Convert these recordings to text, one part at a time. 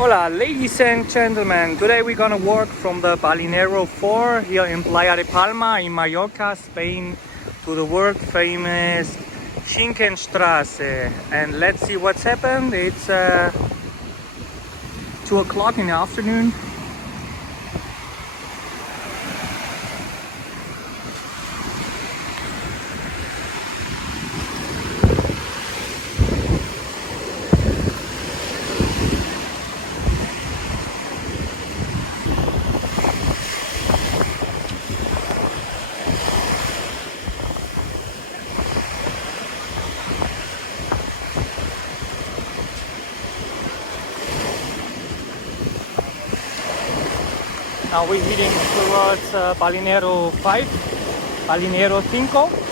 Hola ladies and gentlemen, today we're gonna walk from the Balneario 4 here in Playa de Palma in Mallorca, Spain, to the world famous Schinkenstraße. And let's see what's happened. It's 2 o'clock in the afternoon. Now we're heading towards Balneario 5, Balneario 5.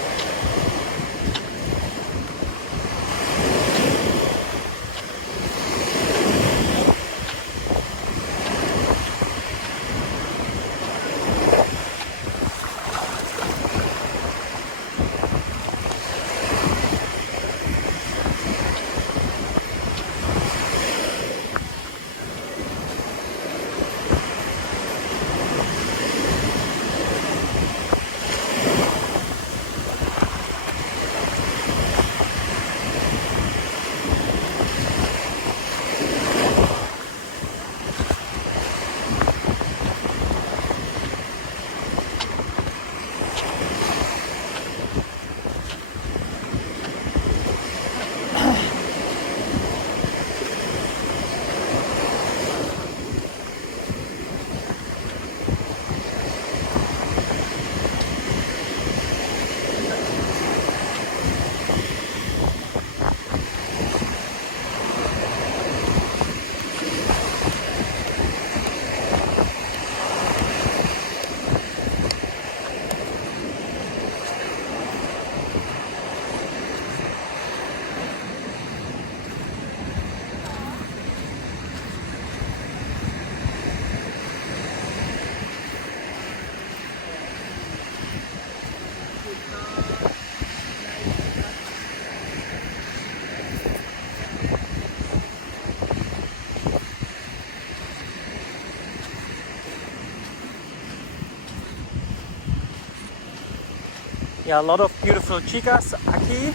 Yeah, a lot of beautiful chicas aquí.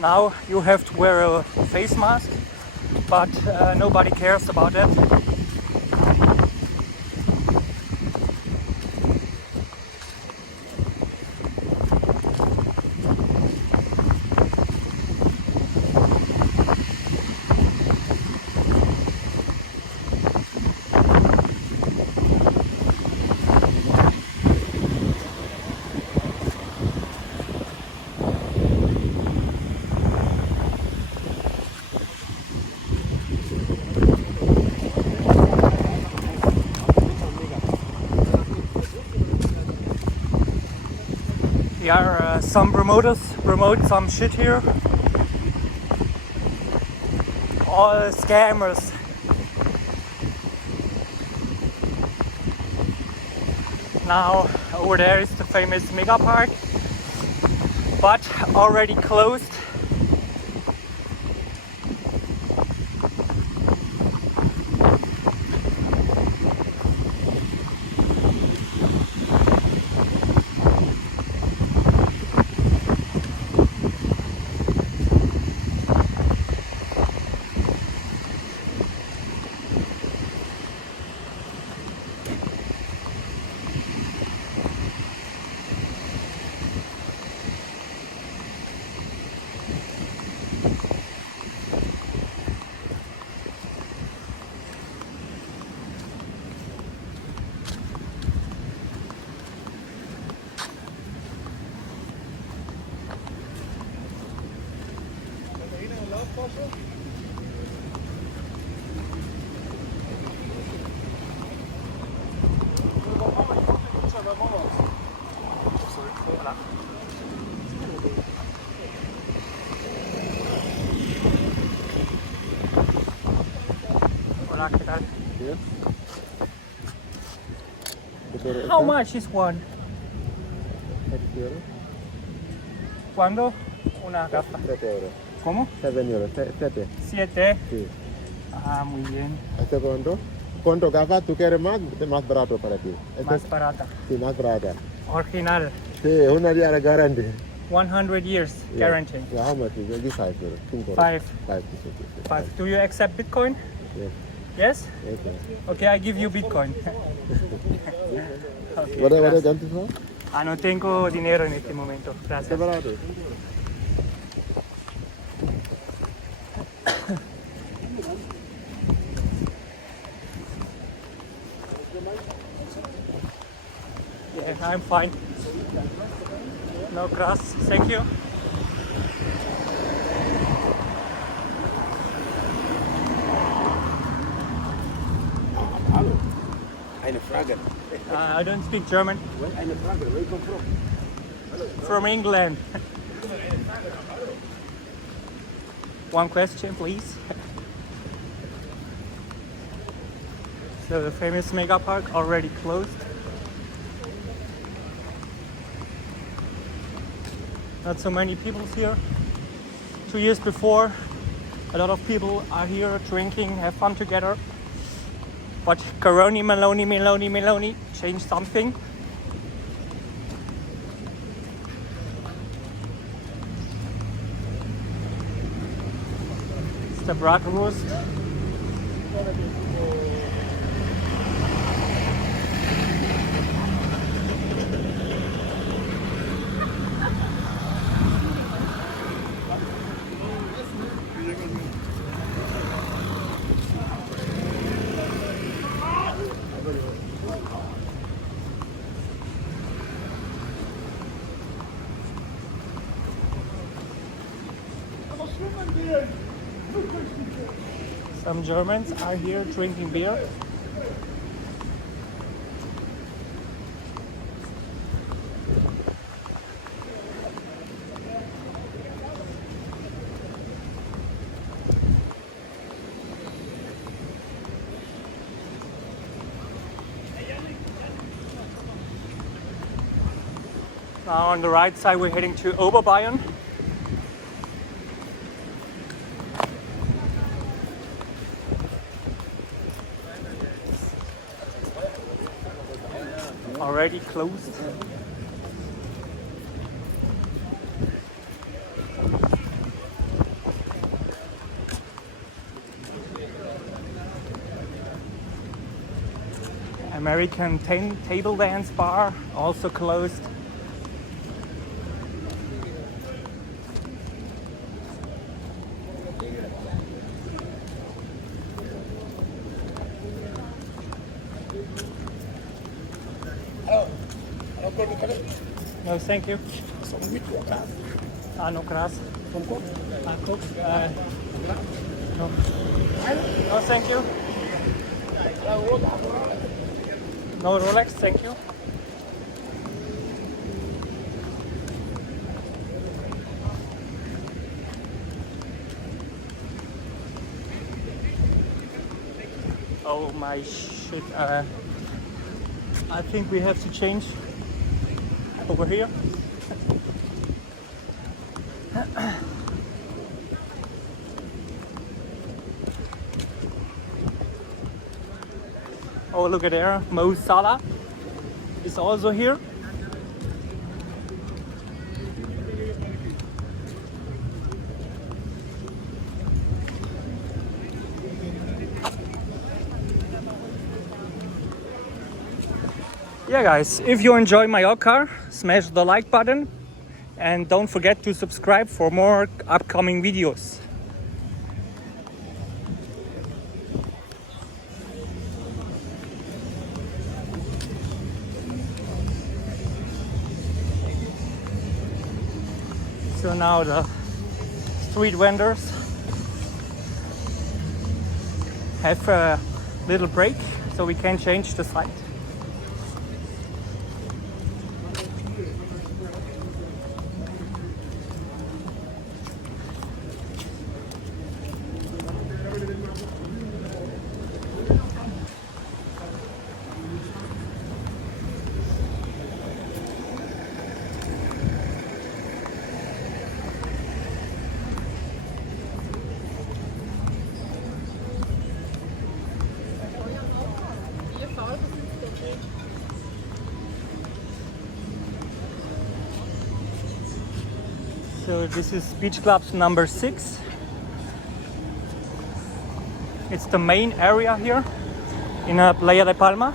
Now you have to wear a face mask, but nobody cares about that. Yeah, some promoters promote some shit here. All scammers. Now over there is the famous mega park, but already closed. Hola, ¿qué tal? Yes. How much is one? ¿Cuándo? Una gafa. 7 euros. ¿Cómo? 7 euros. 7. 7. Sí. Ah, muy bien. ¿El segundo? ¿Cuánto gafas tú quieres más? Más barato para ti. Más barata. Sí, más barata. Original. Sí, una día de garantía. 100 years guarantee. Yeah, how much is it? 5 euros. 5. 5. 5. Do you accept Bitcoin? Yes. Yes? Okay. Okay, I give you Bitcoin. Okay, What are gracias. you for? Ah, no tengo dinero en este momento. Gracias. Qué barato. Yeah, I'm fine. No grass. Thank you. Eine Frage. I don't speak German. Eine Frage. Where you come from? From England. One question, please. So the famous mega park already closed. Not so many people here. 2 years before, a lot of people are here drinking, have fun together. But Corona, Meloni changed something. It's the Bratwurst. Some Germans are here drinking beer. Now on the right side we're heading to Oberbayern. Already closed. American table dance bar also closed. No, thank you. Ah, no grass. Ah, Coke. No. No, thank you. No Rolex, thank you. Oh my shit. I think we have to change over here. Oh, look at there. Mo Salah is also here. Yeah guys, if you enjoy Mallorca, smash the like button and don't forget to subscribe for more upcoming videos. So now the street vendors have a little break so we can change the site. So this is beach club number 6. It's the main area here in Playa de Palma.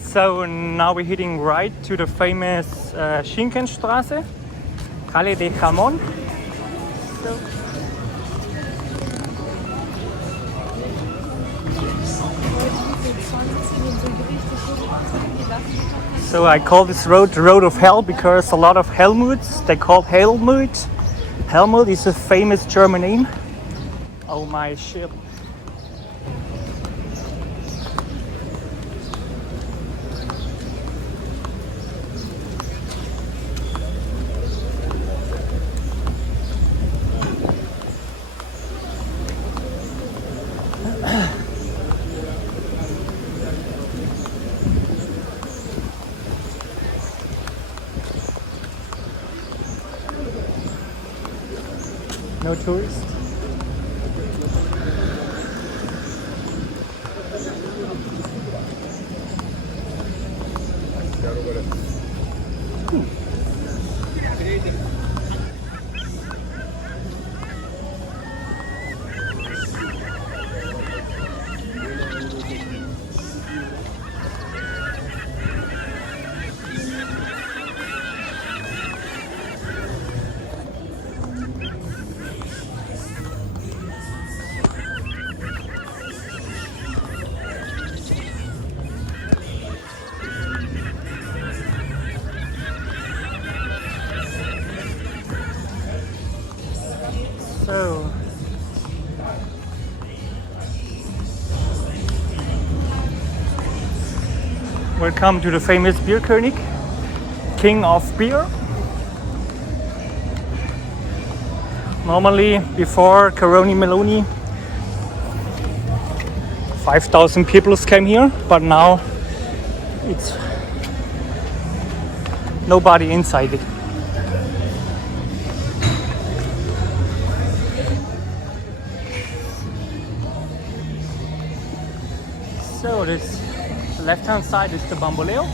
So now we're heading right to the famous Schinkenstraße, Calle de Jamón. So I call this road the road of hell because a lot of Helmuts, they call Helmut. Helmut is a famous German name. Oh my shit. No tourists. So welcome to the famous Bierkönig, king of beer. Normally before Corona Meloni 5,000 people came here, but now it's nobody inside it. So this the left hand side is the Bamboleo.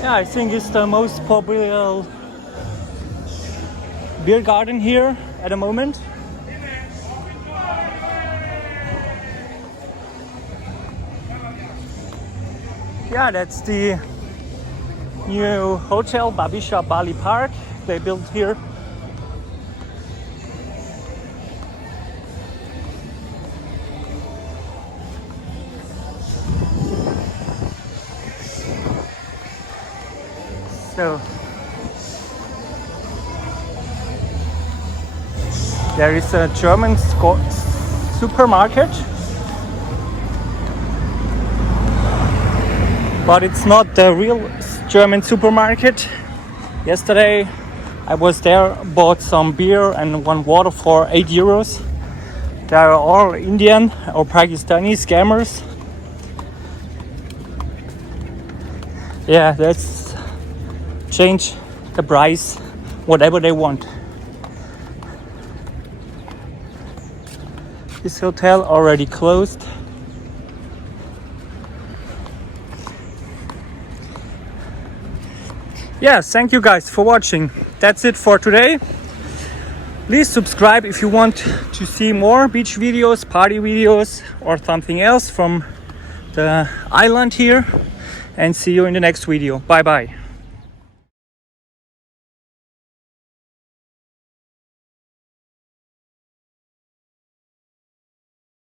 Yeah, I think it's the most popular beer garden here at the moment. Yeah, that's the new hotel, Beachbar Bali Park, they built here. So there is a German supermarket, but it's not the real German supermarket. Yesterday I was there, bought some beer and one water for 8 euros. They are all Indian or Pakistani scammers. Yeah, that's change the price whatever they want. This hotel already closed. Yeah, thank you guys for watching. That's it for today. Please subscribe if you want to see more beach videos, party videos, or something else from the island here. And see you in the next video. Bye bye.